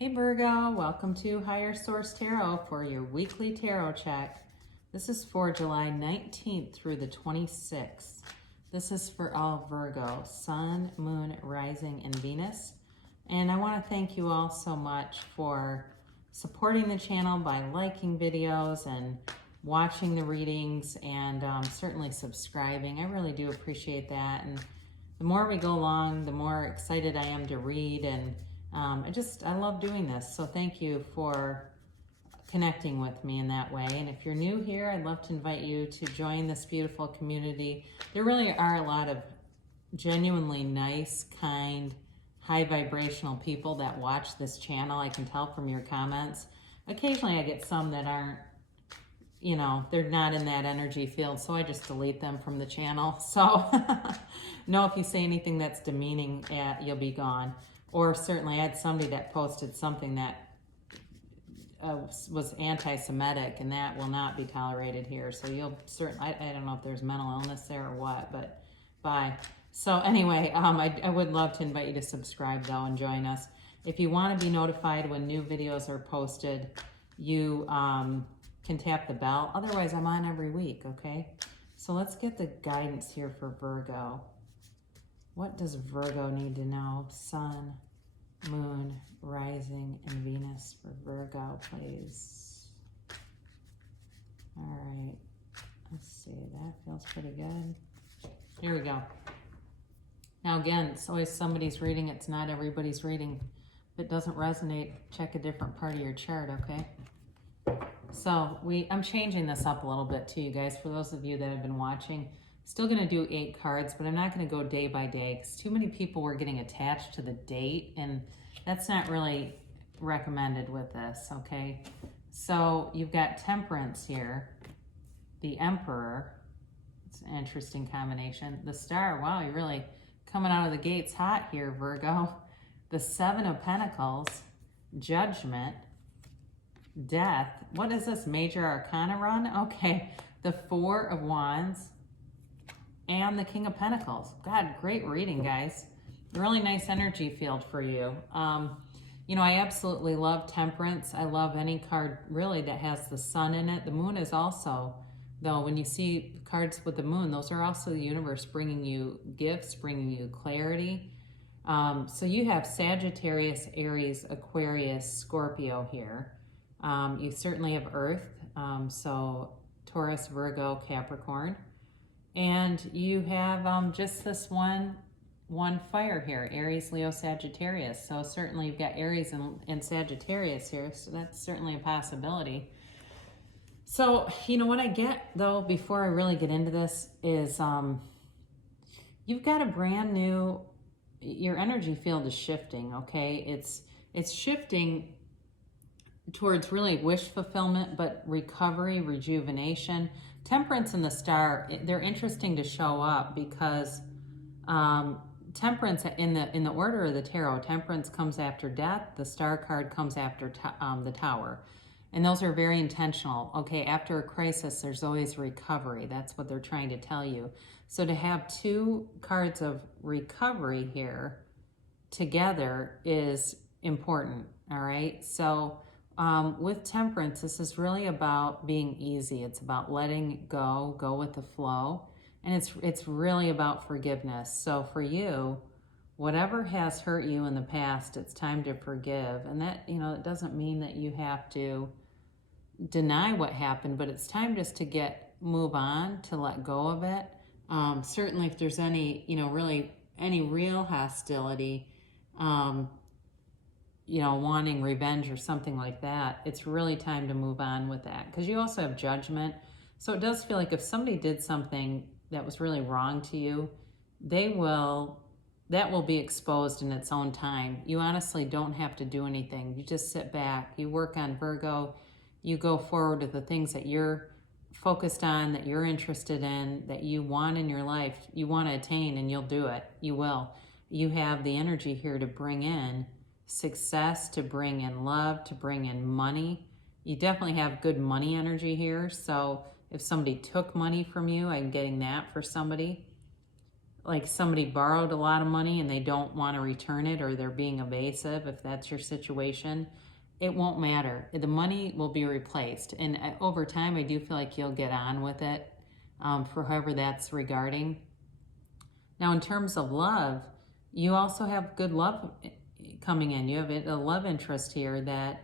Hey Virgo, welcome to Higher Source Tarot for your weekly tarot check. This is for July 19th through the 26th. This is for all Virgo, Sun, Moon, Rising, and Venus. And I want to thank you all so much for supporting the channel by liking videos and watching the readings and certainly subscribing. I really do appreciate that. And the more we go along, the more excited I am to read, and I love doing this. So thank you for connecting with me in that way. And if you're new here, I'd love to invite you to join this beautiful community. There really are a lot of genuinely nice, kind, high vibrational people that watch this channel. I can tell from your comments. Occasionally I get some that aren't, they're not in that energy field, so I just delete them from the channel. So know if you say anything that's demeaning, you'll be gone. Or certainly I had somebody that posted something that was anti-Semitic, and that will not be tolerated here. So you'll certainly, I don't know if there's mental illness there or what, but bye. So anyway, I would love to invite you to subscribe though and join us. If you want to be notified when new videos are posted, you can tap the bell. Otherwise, I'm on every week, okay? So let's get the guidance here for Virgo. What does Virgo need to know? Sun, Moon, Rising, and Venus for Virgo, please. All right. Let's see. That feels pretty good. Here we go. Now again, it's always somebody's reading. It's not everybody's reading. If it doesn't resonate, check a different part of your chart, okay? So I'm changing this up a little bit to you guys. For those of you that have been watching, still going to do 8 cards, but I'm not going to go day by day because too many people were getting attached to the date, and that's not really recommended with this, okay? So you've got Temperance here, the Emperor. It's an interesting combination. The Star, wow, you're really coming out of the gates hot here, Virgo. The Seven of Pentacles, Judgment, Death. What is this, Major Arcana run? Okay, the Four of Wands, and the King of Pentacles. God, great reading, guys. Really nice energy field for you. I absolutely love Temperance. I love any card, really, that has the Sun in it. The Moon is also, though, when you see cards with the Moon, those are also the universe bringing you gifts, bringing you clarity. So you have Sagittarius, Aries, Aquarius, Scorpio here. You certainly have Earth, so Taurus, Virgo, Capricorn. And you have just this one fire here, Aries, Leo, Sagittarius. So certainly you've got Aries and Sagittarius here, so that's certainly a possibility. So, what I get, though, before I really get into this is you've got a brand new, your energy field is shifting, okay? It's shifting towards really wish fulfillment, but recovery, rejuvenation. Temperance and the Star, they're interesting to show up because Temperance, in the order of the tarot, Temperance comes after Death, the Star card comes after the Tower. And those are very intentional. Okay, after a crisis, there's always recovery. That's what they're trying to tell you. So to have 2 cards of recovery here together is important, all right? So with Temperance, this is really about being easy. It's about letting go with the flow. And it's really about forgiveness. So for you, whatever has hurt you in the past, it's time to forgive. And that, it doesn't mean that you have to deny what happened, but it's time just to move on, to let go of it. Certainly if there's any, really any real hostility, wanting revenge or something like that, it's really time to move on with that. Because you also have Judgment. So it does feel like if somebody did something that was really wrong to you, that will be exposed in its own time. You honestly don't have to do anything. You just sit back, you work on Virgo, you go forward with the things that you're focused on, that you're interested in, that you want in your life, you want to attain, and you'll do it. You will. You have the energy here to bring in success, to bring in love, to bring in money. You definitely have good money energy here. So if somebody took money from you, I'm getting that for somebody. like somebody borrowed a lot of money and they don't want to return it, or they're being evasive, if that's your situation, it won't matter. The money will be replaced. And over time, I do feel like you'll get on with it, for whoever that's regarding. Now, in terms of love, you also have good love coming in. You have a love interest here that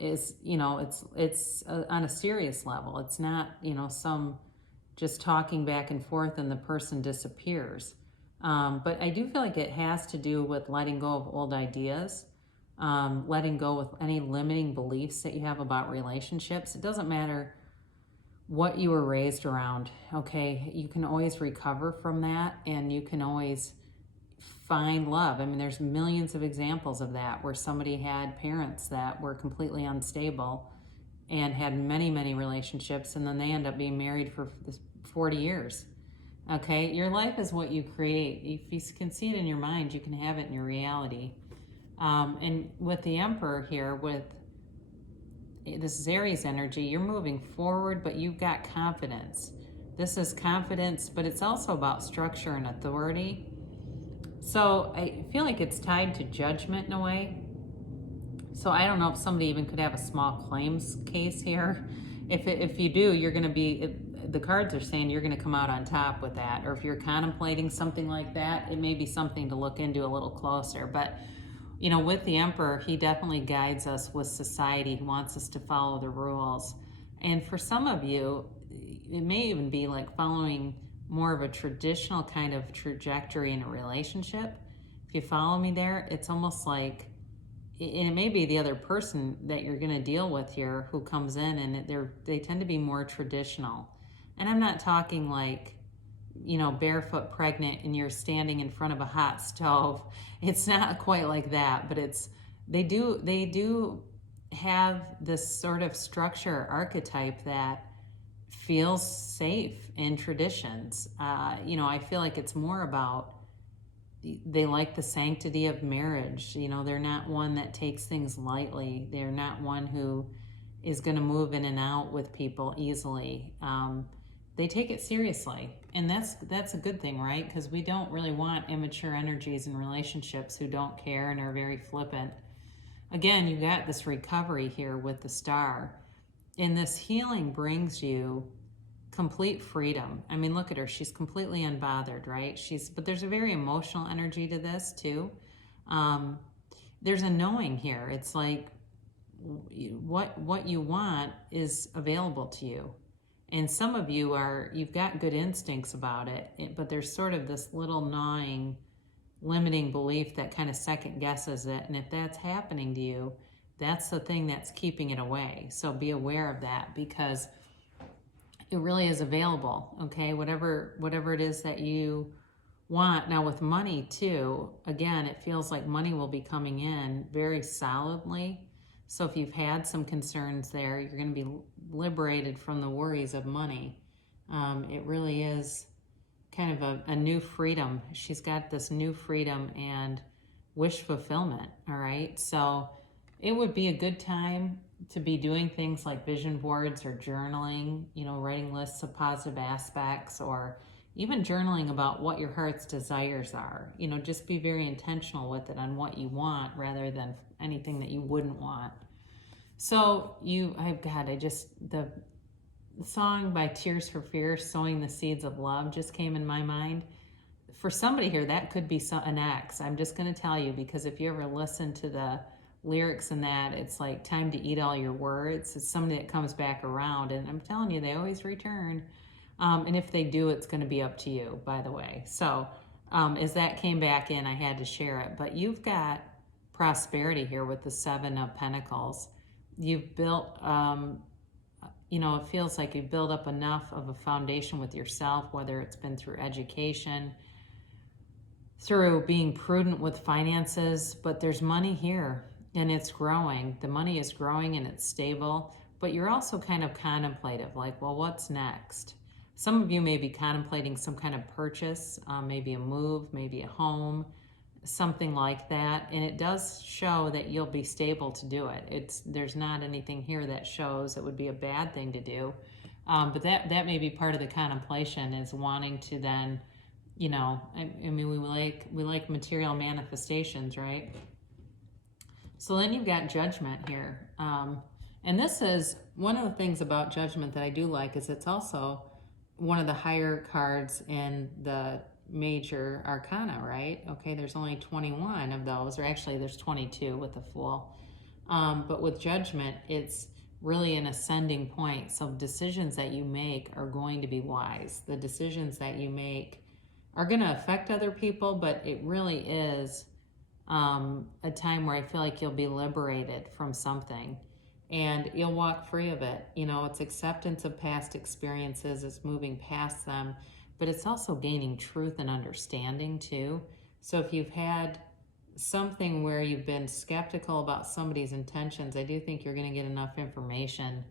is, it's on a serious level. It's not, some just talking back and forth and the person disappears. But I do feel like it has to do with letting go of old ideas, letting go with any limiting beliefs that you have about relationships. It doesn't matter what you were raised around, okay? You can always recover from that, and you can always find love. I mean, there's millions of examples of that where somebody had parents that were completely unstable and had many, many relationships, and then they end up being married for 40 years. Okay, your life is what you create. If you can see it in your mind, you can have it in your reality. And with the Emperor here, this is Aries energy, you're moving forward, but you've got confidence. This is confidence, but it's also about structure and authority. So I feel like it's tied to judgment in a way. So I don't know if somebody even could have a small claims case here. If you do, you're going to be, the cards are saying you're going to come out on top with that. Or if you're contemplating something like that, it may be something to look into a little closer. But, with the Emperor, he definitely guides us with society. He wants us to follow the rules. And for some of you, it may even be like following more of a traditional kind of trajectory in a relationship. If you follow me there, it's almost like, and it may be the other person that you're going to deal with here who comes in, and they tend to be more traditional. And I'm not talking like, barefoot pregnant and you're standing in front of a hot stove. It's not quite like that, but they do have this sort of structure archetype that feels safe in traditions. I feel like it's more about, they like the sanctity of marriage. They're not one that takes things lightly. They're not one who is going to move in and out with people easily. They take it seriously, and that's a good thing, right? Because we don't really want immature energies in relationships who don't care and are very flippant. Again, you got this recovery here with the Star, and this healing brings you complete freedom. I mean, look at her. She's completely unbothered, right? But there's a very emotional energy to this too. There's a knowing here. It's like what you want is available to you. And some of you you've got good instincts about it, but there's sort of this little gnawing, limiting belief that kind of second guesses it. And if that's happening to you, that's the thing that's keeping it away. So be aware of that, because it really is available, okay? Whatever it is that you want. Now with money too, again, it feels like money will be coming in very solidly. So if you've had some concerns there, you're going to be liberated from the worries of money. It really is kind of a new freedom. She's got this new freedom and wish fulfillment, all right? So it would be a good time to be doing things like vision boards or journaling, writing lists of positive aspects, or even journaling about what your heart's desires are. Just be very intentional with it on what you want rather than anything that you wouldn't want. So the song by Tears for Fears, Sowing the Seeds of Love, just came in my mind. For somebody here, that could be an ex. I'm just going to tell you, because if you ever listen to the lyrics in that, it's like time to eat all your words. It's somebody that comes back around, and I'm telling you, they always return. And if they do, it's going to be up to you, by the way. So as that came back in, I had to share it. But you've got prosperity here with the Seven of Pentacles. You've built, it feels like you've built up enough of a foundation with yourself, whether it's been through education, through being prudent with finances, but there's money here and it's growing. The money is growing and it's stable, but you're also kind of contemplative, like, well, what's next? Some of you may be contemplating some kind of purchase, maybe a move, maybe a home, something like that. And it does show that you'll be stable to do it. There's not anything here that shows it would be a bad thing to do. But that may be part of the contemplation, is wanting to then you know, I mean, we like material manifestations, right? So then you've got Judgment here. And this is one of the things about Judgment that I do like, is it's also one of the higher cards in the major arcana, right? Okay, there's only 21 of those, or actually there's 22 with the Fool. But with Judgment, it's really an ascending point. So decisions that you make are going to be wise. The decisions that you make are going to affect other people, but it really is a time where I feel like you'll be liberated from something and you'll walk free of it. You know, it's acceptance of past experiences, it's moving past them, but it's also gaining truth and understanding too. So if you've had something where you've been skeptical about somebody's intentions, I do think you're going to get enough information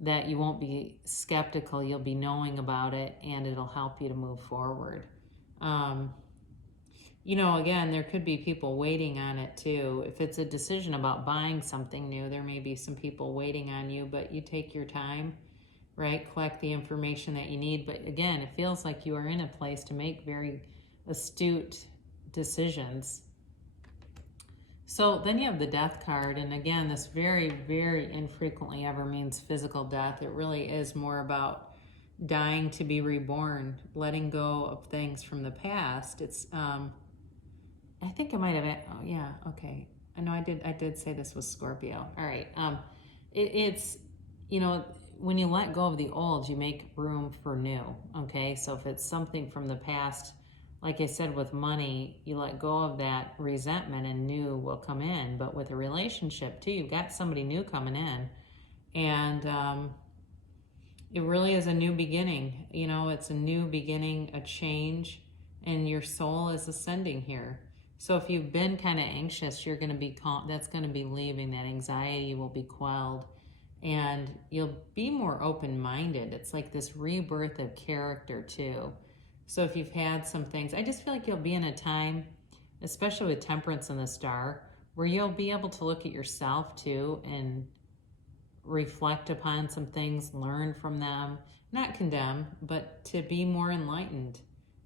that you won't be skeptical, you'll be knowing about it, and it'll help you to move forward. You know, again, there could be people waiting on it too. If it's a decision about buying something new, there may be some people waiting on you, but you take your time, right? Collect the information that you need. But again, it feels like you are in a place to make very astute decisions. So then you have the Death card. And again, this very, very infrequently ever means physical death. It really is more about dying to be reborn, letting go of things from the past. It's, I think I might have, oh yeah, okay. I know I did say this was Scorpio. All right. It's, you know, when you let go of the old, you make room for new. Okay. So if it's something from the past, like I said, with money, you let go of that resentment and new will come in. But with a relationship too, you've got somebody new coming in, and it really is a new beginning. You know, it's a new beginning, a change, and your soul is ascending here. So if you've been kind of anxious, you're going to be calm. That's going to be leaving. That anxiety will be quelled, and you'll be more open-minded. It's like this rebirth of character too. So if you've had some things, I just feel like you'll be in a time, especially with Temperance and the Star, where you'll be able to look at yourself too and reflect upon some things, learn from them, not condemn, but to be more enlightened.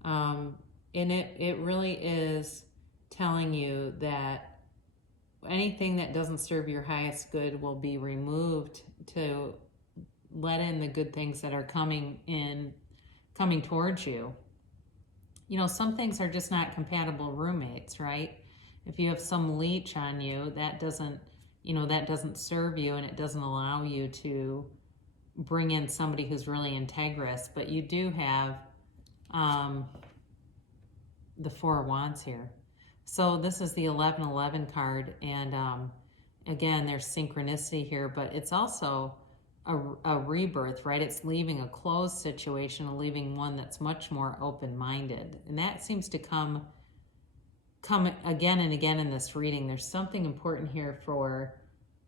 And it really is telling you that anything that doesn't serve your highest good will be removed to let in the good things that are coming towards you. You know, some things are just not compatible roommates, right? If you have some leech on you, that doesn't serve you, and it doesn't allow you to bring in somebody who's really integrous. But you do have the Four of Wands here. So this is the 1111 card, and again, there's synchronicity here, but it's also a rebirth, right? It's leaving a closed situation and leaving one that's much more open-minded. And that seems to come again and again in this reading. There's something important here for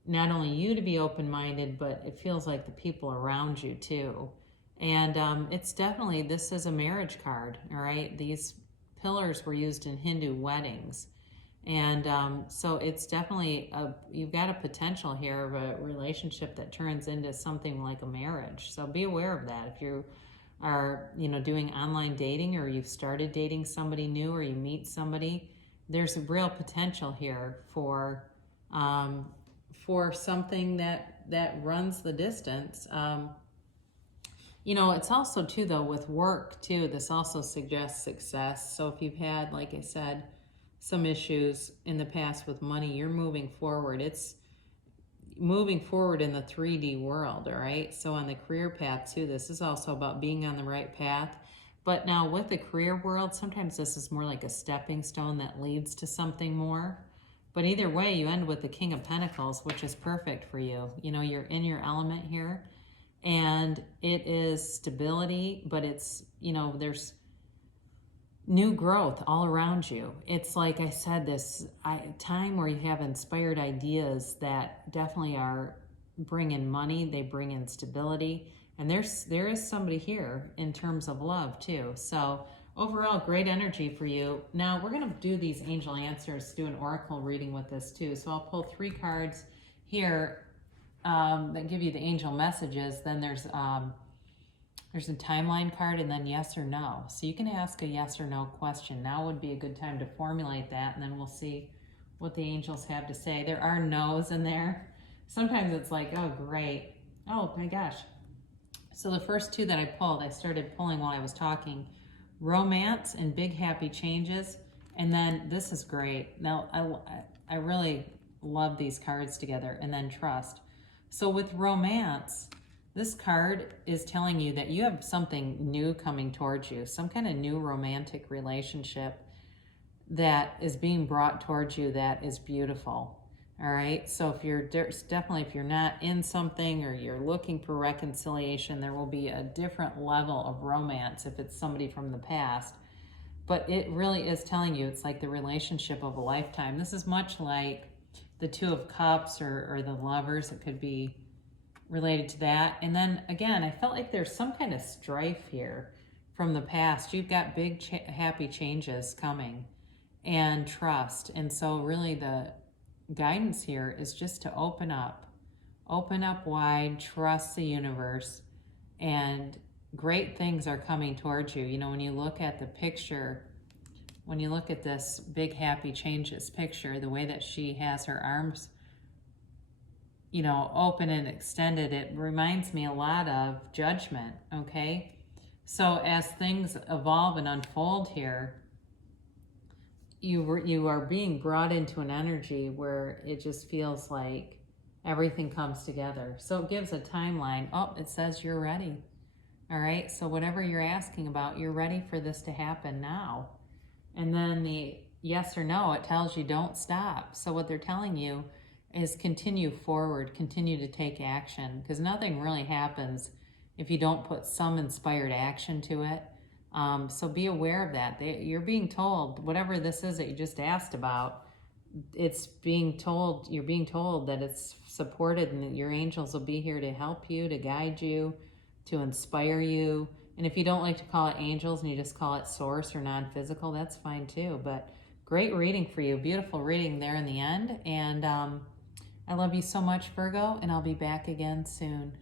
not only you to be open-minded, but it feels like the people around you too. And it's definitely, this is a marriage card, all right? These pillars were used in Hindu weddings. And so it's definitely, you've got a potential here of a relationship that turns into something like a marriage. So be aware of that. If you are, doing online dating, or you've started dating somebody new, or you meet somebody, there's a real potential here for something that runs the distance. It's also too, though, with work too, this also suggests success. So if you've had, like I said, some issues in the past with money, you're moving forward. It's moving forward in the 3D world, all right? So on the career path too, this is also about being on the right path. But now with the career world, sometimes this is more like a stepping stone that leads to something more. But either way, you end with the King of Pentacles, which is perfect for you. You're in your element here, and it is stability, but it's, there's new growth all around you. It's like I said, this time where you have inspired ideas that definitely are bringing money, they bring in stability, and there is somebody here in terms of love too. So overall, great energy for you. Now we're going to do these angel answers, do an oracle reading with this too. So I'll pull 3 cards here that give you the angel messages. Then there's There's a timeline card and then yes or no. So you can ask a yes or no question. Now would be a good time to formulate that, and then we'll see what the angels have to say. There are no's in there. Sometimes it's like, oh, great. Oh my gosh. So the first two that I pulled, I started pulling while I was talking. Romance and big happy changes. And then this is great. Now, I really love these cards together. And then trust. So with romance, this card is telling you that you have something new coming towards you, some kind of new romantic relationship that is being brought towards you that is beautiful. All right. So if you're if you're not in something or you're looking for reconciliation, there will be a different level of romance if it's somebody from the past. But it really is telling you it's like the relationship of a lifetime. This is much like the Two of Cups or the Lovers. It could be related to that. And then again, I felt like there's some kind of strife here from the past. You've got big happy changes coming and trust. And so really the guidance here is just to open up wide, trust the universe, and great things are coming towards you. You know, when you look at the picture, when you look at this big happy changes picture, the way that she has her arms, you know, open and extended, it reminds me a lot of Judgment, okay? So as things evolve and unfold here, you are being brought into an energy where it just feels like everything comes together. So it gives a timeline. Oh, it says you're ready. All right, so whatever you're asking about, you're ready for this to happen now. And then the yes or no, it tells you don't stop. So what they're telling you is continue forward, continue to take action, because nothing really happens if you don't put some inspired action to it. So be aware of that. You're being told, whatever this is that you just asked about, it's being told, you're being told that it's supported and that your angels will be here to help you, to guide you, to inspire you. And if you don't like to call it angels and you just call it source or non-physical, that's fine too. But great reading for you. Beautiful reading there in the end. And I love you so much, Virgo, and I'll be back again soon.